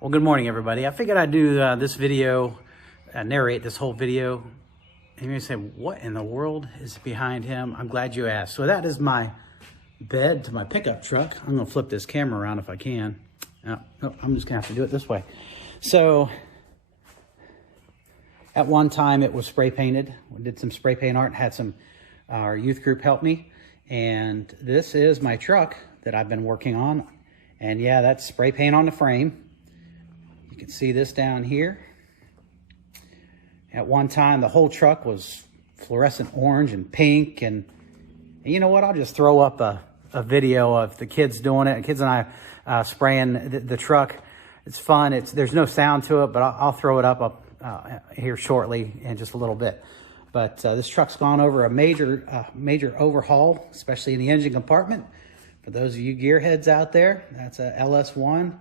Well, good morning, everybody. I figured I'd do this video, narrate this whole video. And you're gonna say, what in the world is behind him? I'm glad you asked. So that is my bed to my pickup truck. I'm gonna flip this camera around if I can. No, I'm just gonna have to do it this way. So at one time it was spray painted. We did some spray paint art, had our youth group help me. And this is my truck that I've been working on. And yeah, that's spray paint on the frame. You can see this down here. At one time, the whole truck was fluorescent orange and pink. And you know what? I'll just throw up a video of the kids doing it. The kids and I spraying the truck. It's fun. There's no sound to it, but I'll throw it up here shortly in just a little bit. But this truck's gone over a major overhaul, especially in the engine compartment. For those of you gearheads out there, that's a LS1.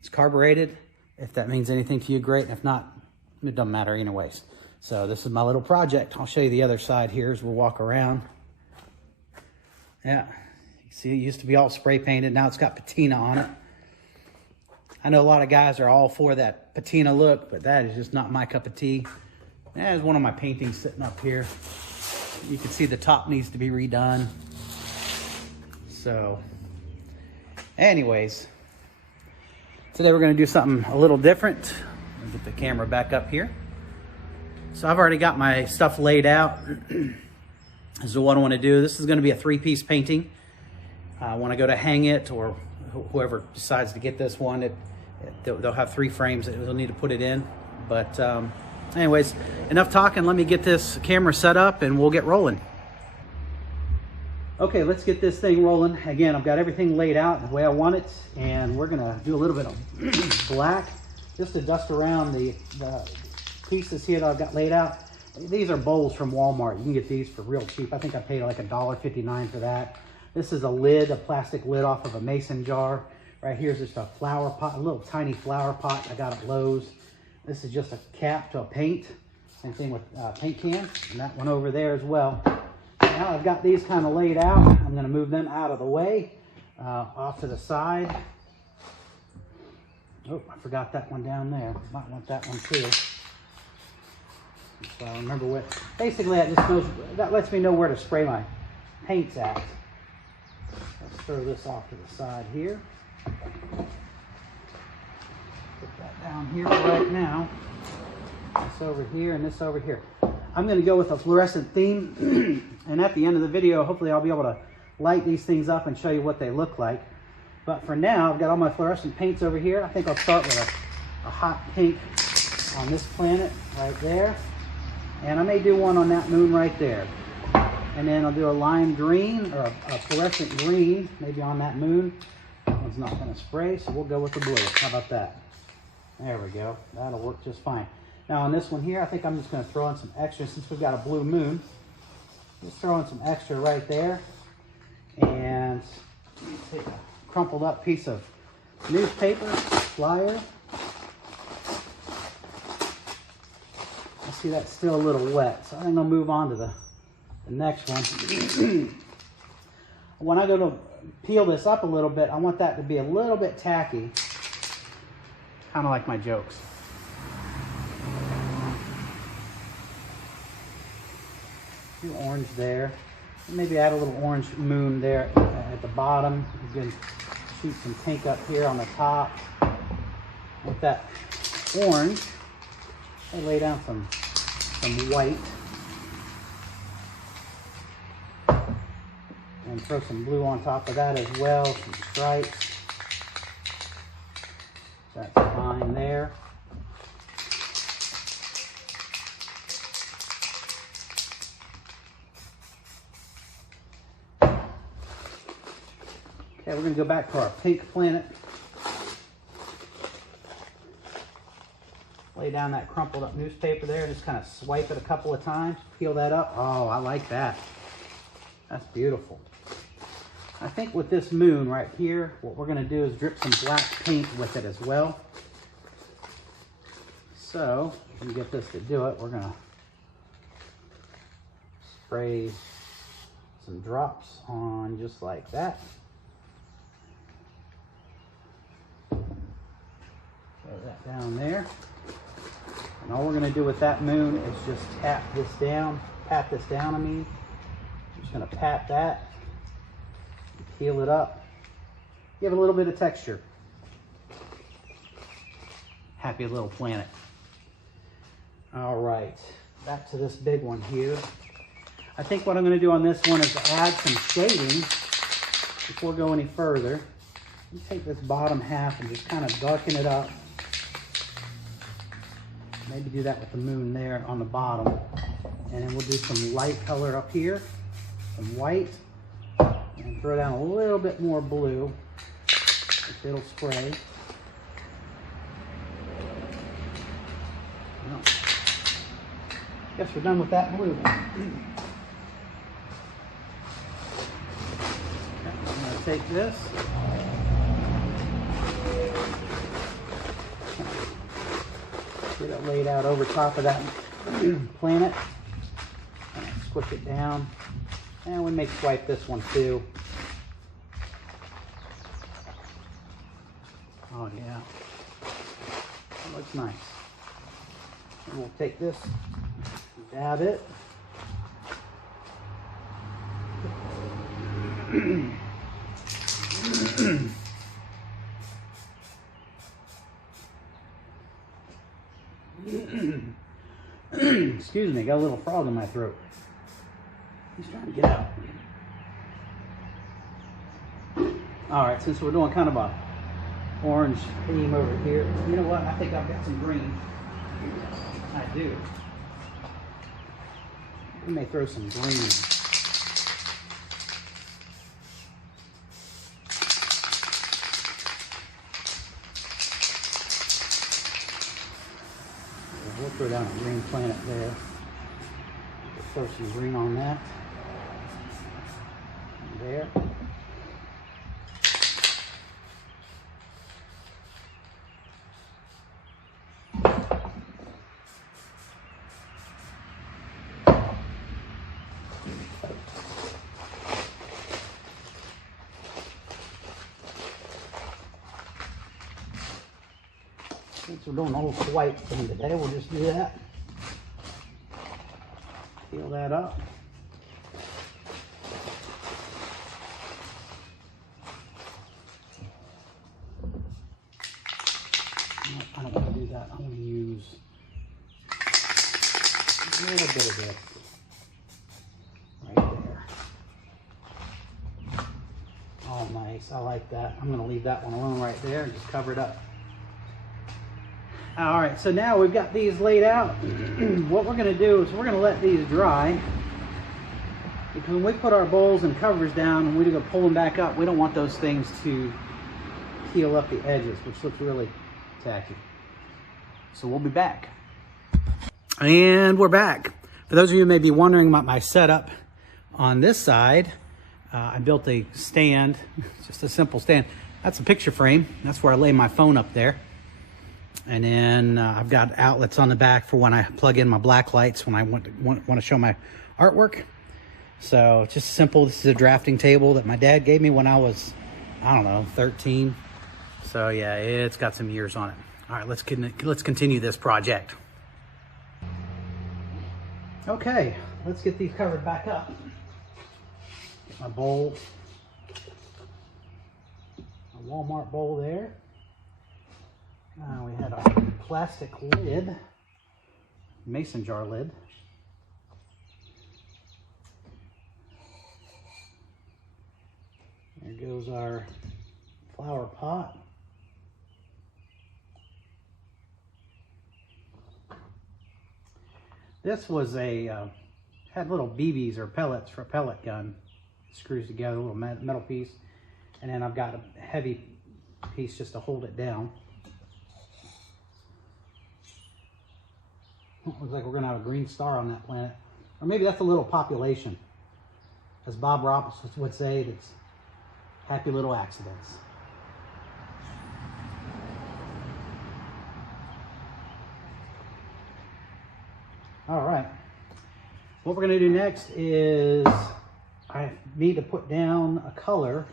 It's carbureted. If that means anything to you, great. If not, it doesn't matter anyways. So this is my little project. I'll show you the other side here as we'll walk around. Yeah, you see it used to be all spray painted. Now it's got patina on it. I know a lot of guys are all for that patina look, but that is just not my cup of tea. There's one of my paintings sitting up here. You can see the top needs to be redone. So, anyways, today we're going to do something a little different. I'll get the camera back up here. So I've already got my stuff laid out. This is what I want to do. This is going to be a 3-piece painting. When I go to hang it, or whoever decides to get this one, they'll have 3 frames that they'll need to put it in. But anyways, enough talking. Let me get this camera set up and we'll get rolling. Okay, let's get this thing rolling. Again, I've got everything laid out the way I want it, and we're gonna do a little bit of black just to dust around the pieces here that I've got laid out. These are bowls from Walmart. You can get these for real cheap. I think I paid like $1.59 for that. This is a plastic lid off of a mason jar. Right here's just a flower pot, a little tiny flower pot I got at Lowe's. This is just a cap to a paint. Same thing with paint cans, and that one over there as well. Now I've got these kind of laid out. I'm going to move them out of the way, off to the side. Oh, I forgot that one down there. Might want that one too. So I remember what. Basically, that lets me know where to spray my paints at. Let's throw this off to the side here. Put that down here for right now. This over here and this over here. I'm going to go with a fluorescent theme, and at the end of the video, hopefully I'll be able to light these things up and show you what they look like. But for now, I've got all my fluorescent paints over here. I think I'll start with a hot pink on this planet right there. And I may do one on that moon right there. And then I'll do a lime green, or a fluorescent green, maybe on that moon. That one's not going to spray, so we'll go with the blue. How about that? There we go. That'll work just fine. Now on this one here, I think I'm just going to throw in some extra since we've got a blue moon. Just throw in some extra right there. And take a crumpled up piece of newspaper, flyer. I see that's still a little wet, so I think I'll move on to the next one. When I go to peel this up a little bit, I want that to be a little bit tacky. Kind of like my jokes. Orange there. Maybe add a little orange moon there at the bottom. You can shoot some pink up here on the top. With that orange, I lay down some white. And throw some blue on top of that as well, some stripes. That's fine there. Okay, we're going to go back to our pink planet. Lay down that crumpled up newspaper there, just kind of swipe it a couple of times, peel that up. Oh, I like that. That's beautiful. I think with this moon right here, what we're going to do is drip some black paint with it as well. So, if we get this to do it, we're going to spray some drops on just like that. down there. And all we're going to do with that moon is just pat this down, I mean. Just going to pat that, peel it up, give it a little bit of texture. Happy little planet. All right, back to this big one here. I think what I'm going to do on this one is add some shading before going any further. You take this bottom half and just kind of darken it up. Maybe do that with the moon there on the bottom. And then we'll do some light color up here, some white, and throw down a little bit more blue, if it'll spray. Well, guess we're done with that blue. I'm going to take this. Get it laid out over top of that planet. And squish it down. And we may swipe this one too. Oh yeah. That looks nice. And we'll take this, dab it. Excuse me, got a little frog in my throat. He's trying to get out. All right, since we're doing kind of a orange theme over here, you know what? I think I've got some green. I do. We may throw some green. We'll throw down a green planet there. Throw some green on that. And there. Since we're doing the whole swipe thing today, we'll just do that. Peel that up. No, I don't want to do that. I want to use a little bit of this right there. Oh, nice. I like that. I'm going to leave that one alone right there and just cover it up. All right, so now we've got these laid out. What we're going to do is we're going to let these dry, because when we put our bowls and covers down and we're going to pull them back up, we don't want those things to peel up the edges, which looks really tacky. So we'll be back. And we're back. For those of you who may be wondering about my setup on this side, I built a stand, just a simple stand. That's a picture frame. That's where I lay my phone up there. And then I've got outlets on the back for when I plug in my black lights when I want to show my artwork. So just simple. This is a drafting table that my dad gave me when I was, I don't know, 13. So yeah, it's got some years on it. All right, let's continue this project. Okay, let's get these covered back up. Get my bowl, a Walmart bowl there. We had a plastic lid, mason jar lid. There goes our flower pot. This was a, had little BBs or pellets for a pellet gun. Screws together, a little metal piece. And then I've got a heavy piece just to hold it down. Looks like we're going to have a green star on that planet. Or maybe that's a little population. As Bob Ross would say, it's happy little accidents. All right. What we're going to do next is I need to put down a color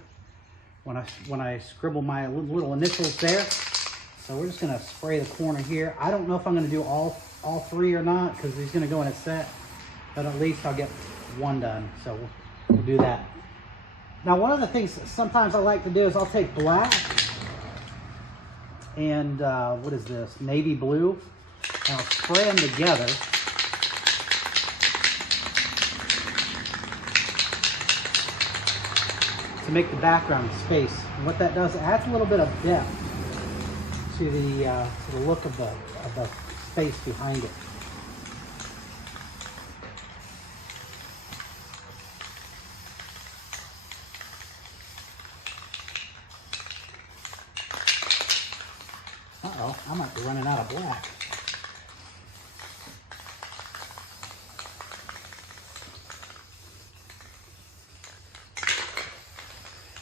when I scribble my little initials there. So we're just gonna spray the corner here. I don't know if I'm gonna do all three or not, because he's gonna go in a set, but at least I'll get one done. So we'll do that. Now, one of the things that sometimes I like to do is I'll take black and what is this? Navy blue, and I'll spray them together. To make the background space. And what that does, it adds a little bit of depth to the look of the space behind it. Uh-oh, I might be running out of black.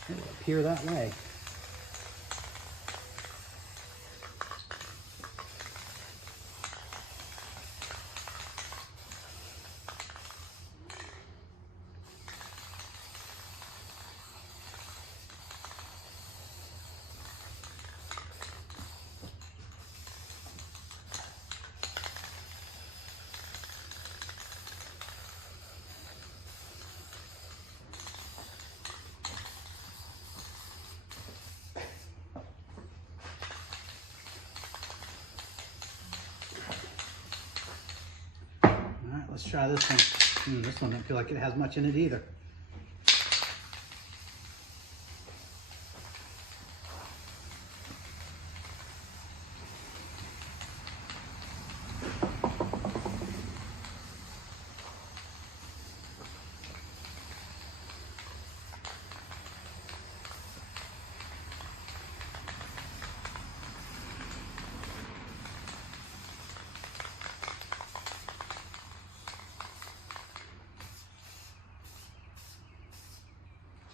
It will appear that way. Let's try this one. This one doesn't feel like it has much in it either.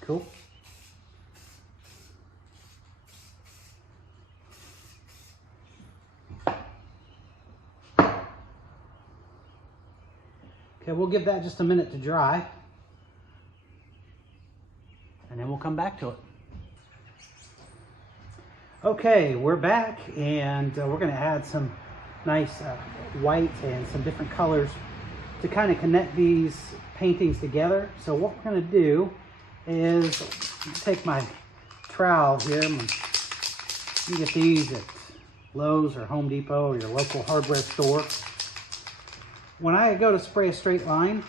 Cool. Okay, we'll give that just a minute to dry, and then we'll come back to it. Okay, we're back, and we're going to add some nice white and some different colors to kind of connect these paintings together. So what we're going to do is take my trowel here. You can get these at Lowe's or Home Depot or your local hardware store. When I go to spray a straight line,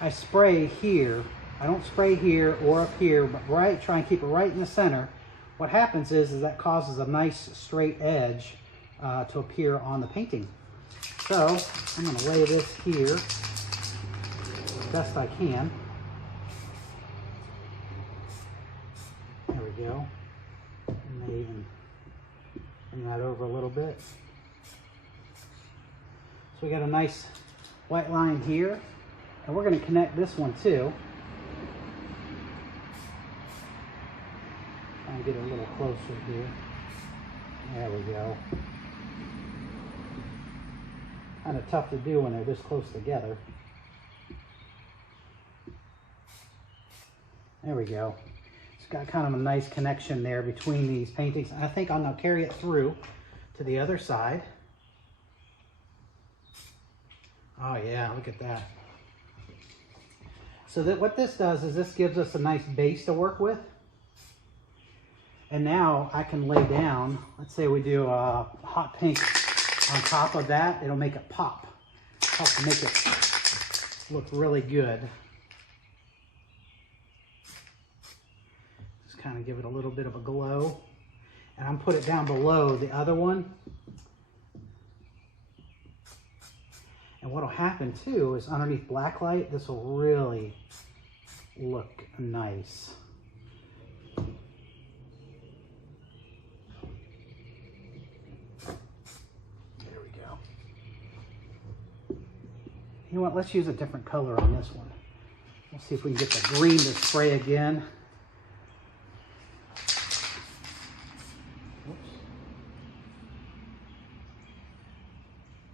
I spray here. I don't spray here or up here, but try and keep it right in the center. What happens is that causes a nice straight edge to appear on the painting. So I'm going to lay this here as best I can. There we go. And I even bring that over a little bit. So we got a nice white line here, and we're going to connect this one too. Try and get it a little closer here. There we go. Kind of tough to do when they're this close together. There we go. It's got kind of a nice connection there between these paintings. I think I'm going to carry it through to the other side. Oh yeah, look at that. So that what this does is this gives us a nice base to work with. And now I can lay down, let's say we do a hot pink on top of that, it'll make it pop. Help to make it look really good. Just kind of give it a little bit of a glow. And I'm put it down below the other one. And what'll happen too is underneath blacklight, this will really look nice. There we go. You know what, let's use a different color on this one. We'll see if we can get the green to spray again.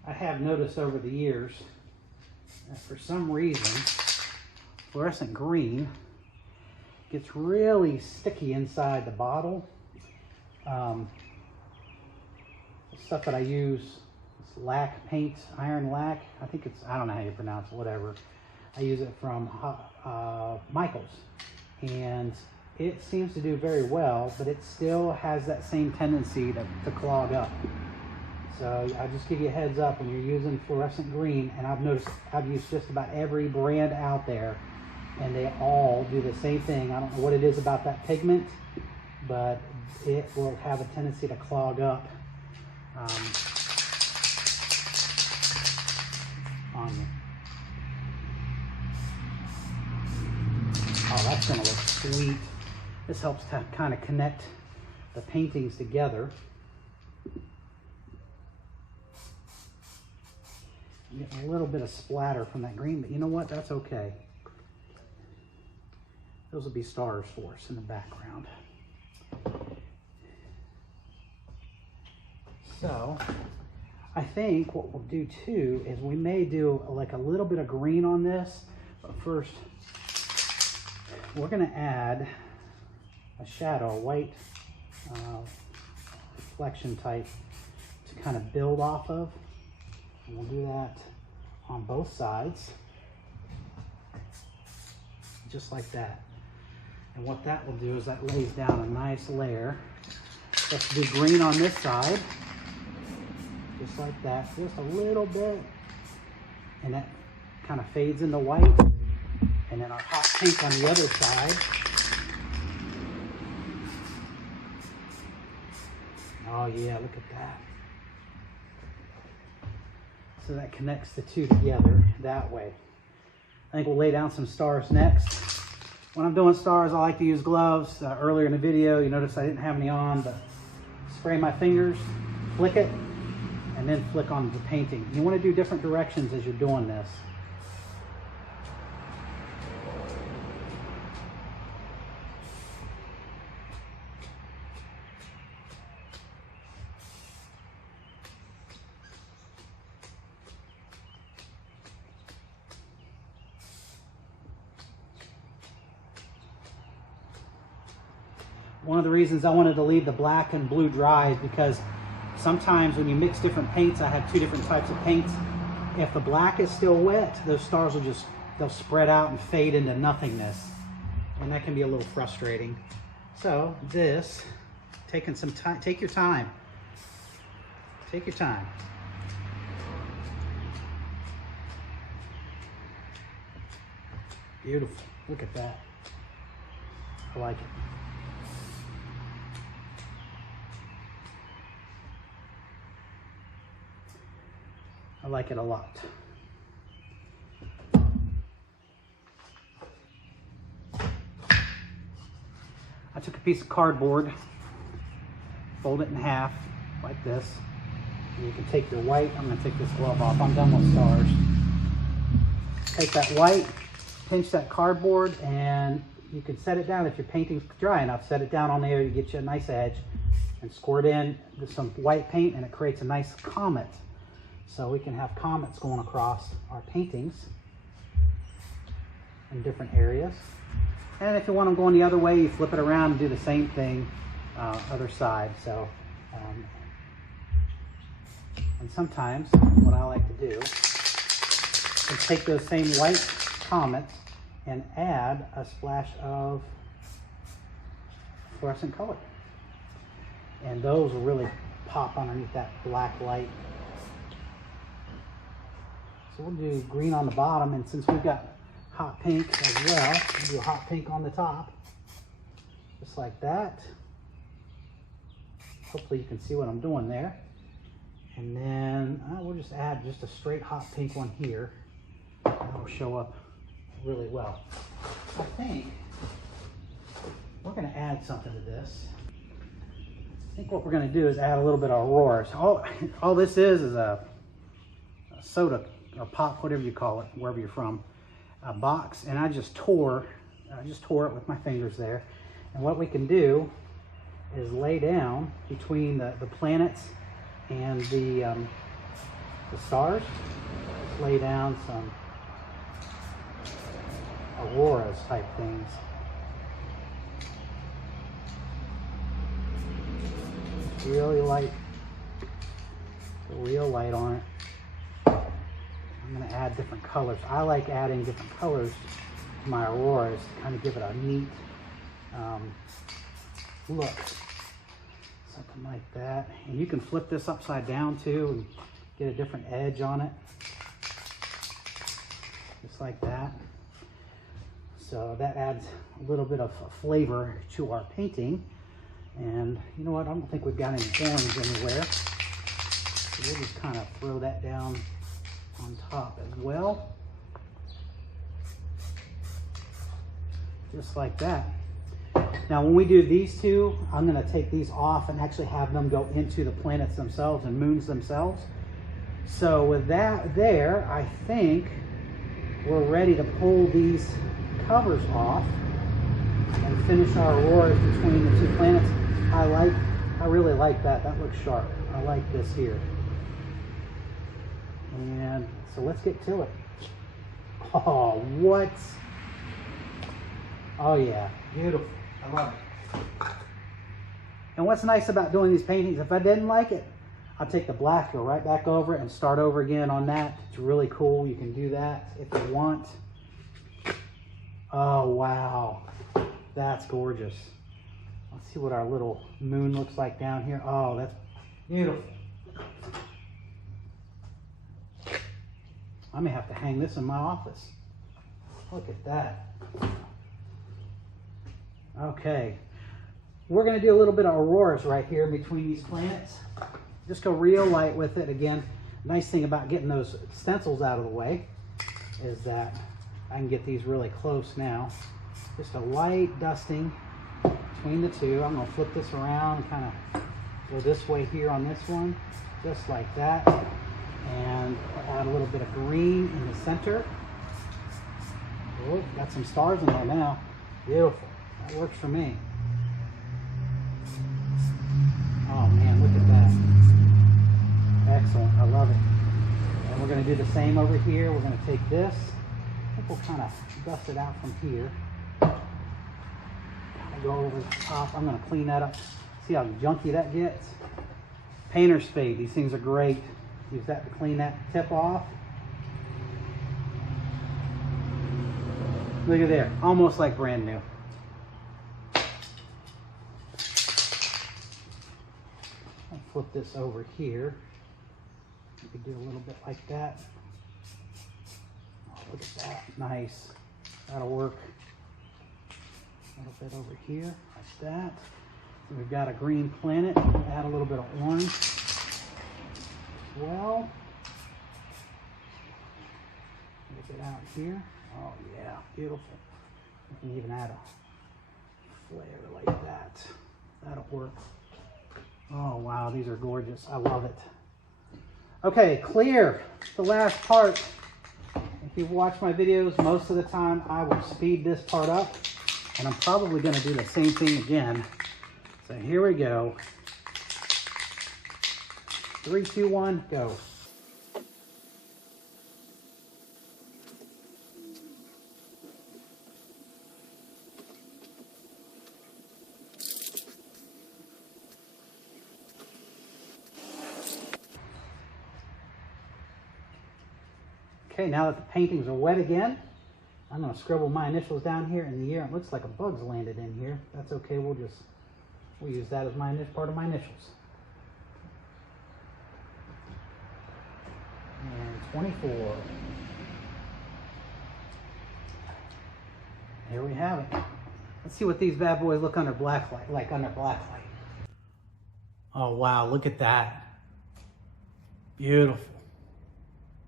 I have noticed over the years that for some reason, fluorescent green gets really sticky inside the bottle. stuff that I use. It's lac paint, iron lac. I think it's, I don't know how you pronounce it, whatever. I use it from Michael's, and it seems to do very well, but it still has that same tendency to clog up. So I'll just give you a heads up when you're using fluorescent green, and I've noticed I've used just about every brand out there, and they all do the same thing. I don't know what it is about that pigment, but it will have a tendency to clog up on you. Oh, that's gonna look sweet. This helps to kind of connect the paintings together. I'm getting a little bit of splatter from that green, but you know what? That's okay. Those will be stars for us in the background. So I think what we'll do too is we may do like a little bit of green on this, but first we're going to add a shadow, a white reflection type to kind of build off of. And we'll do that on both sides, just like that. And what that will do is that lays down a nice layer. Let's do green on this side, just like that, just a little bit. And that kind of fades into white. And then our hot pink on the other side. Oh yeah, look at that. So that connects the two together that way. I think we'll lay down some stars next. When I'm doing stars, I like to use gloves. Earlier in the video, you notice I didn't have any on, but spray my fingers, flick it, and then flick on the painting. You want to do different directions as you're doing this. One of the reasons I wanted to leave the black and blue dry is because sometimes when you mix different paints, I have two different types of paints. If the black is still wet, those stars will just, they'll spread out and fade into nothingness. And that can be a little frustrating. So this, taking some time, take your time. Take your time. Beautiful, look at that. I like it. I like it a lot. I took a piece of cardboard, fold it in half like this, and you can take your white. I'm going to take this glove off. I'm done with stars. Take that white, pinch that cardboard, and you can set it down. If your painting's dry enough, set it down on there. You get you a nice edge and squirt in some white paint, and it creates a nice comet. So we can have comets going across our paintings in different areas. And if you want them going the other way, you flip it around and do the same thing other side. So, and sometimes what I like to do is take those same white comets and add a splash of fluorescent color. And those will really pop underneath that black light. So we'll do green on the bottom, and since we've got hot pink as well, we'll do a hot pink on the top, just like that. Hopefully you can see what I'm doing there. And then we'll just add just a straight hot pink one here. That'll show up really well. I think we're going to add something to this. I think what we're going to do is add a little bit of auroras. All this is a soda or pop, whatever you call it, wherever you're from, a box, and I just tore it with my fingers there. And what we can do is lay down between the planets and the stars. Just lay down some auroras type things. Really light real light on it. I'm going to add different colors. I like adding different colors to my auroras to kind of give it a neat look. Something like that. And you can flip this upside down too and get a different edge on it. Just like that. So that adds a little bit of flavor to our painting. And you know what? I don't think we've got any orange anywhere. So we'll just kind of throw that down on top as well. Just like that. Now when we do these two, I'm going to take these off and actually have them go into the planets themselves and moons themselves. So with that there, I think we're ready to pull these covers off and finish our auroras between the two planets. I really like that. That looks sharp. I like this here. And so let's get to it. Oh, what? Oh yeah, beautiful. I love it. And what's nice about doing these paintings, if I didn't like it, I'll take the black, go right back over it and start over again on that. It's really cool. You can do that if you want. Oh, wow. That's gorgeous. Let's see what our little moon looks like down here. Oh, that's beautiful. I may have to hang this in my office. Look at that. Okay. We're going to do a little bit of auroras right here between these planets. Just go real light with it. Again, nice thing about getting those stencils out of the way is that I can get these really close now. Just a light dusting between the two. I'm going to flip this around and kind of go this way here on this one, just like that. And add a little bit of green in the center. Oh, got some stars in there now. Beautiful. That works for me. Oh man, look at that. Excellent. I love it. And we're going to do the same over here. We're going to take this. I think we'll kind of dust it out from here. Kind of go over the top. I'm going to clean that up. See how junky that gets? Painter spade. These things are great. Use that to clean that tip off. Look at there. Almost like brand new. I'll flip this over here. You could do a little bit like that. Oh, look at that. Nice. That'll work. A little bit over here, like that. And we've got a green planet. We'll add a little bit of orange as well. Get it out here. Oh yeah, beautiful. You can even add a flare like that. That'll work. Oh wow, these are gorgeous. I love it. Okay, clear. The last part. If you've watched my videos, most of the time I will speed this part up, and I'm probably going to do the same thing again. So here we go. 3, 2, 1, go. Okay, now that the paintings are wet again, I'm going to scribble my initials down here in the air. It looks like a bug's landed in here. That's okay. We'll use that as part of my initials. And 24. Here we have it. Let's see what these bad boys look under blacklight, like under blacklight. Oh wow, look at that. Beautiful.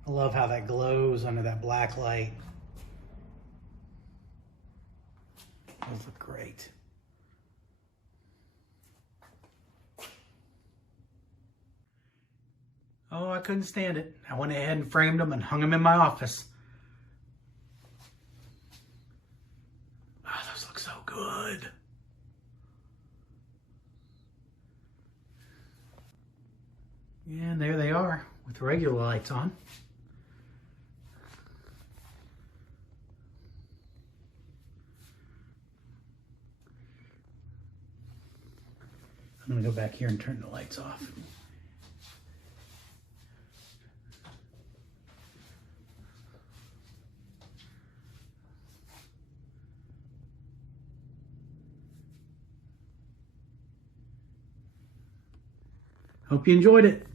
I love how that glows under that black light. Those look great. Oh, I couldn't stand it. I went ahead and framed them and hung them in my office. Oh, those look so good. And there they are with regular lights on. I'm going to go back here and turn the lights off. Hope you enjoyed it.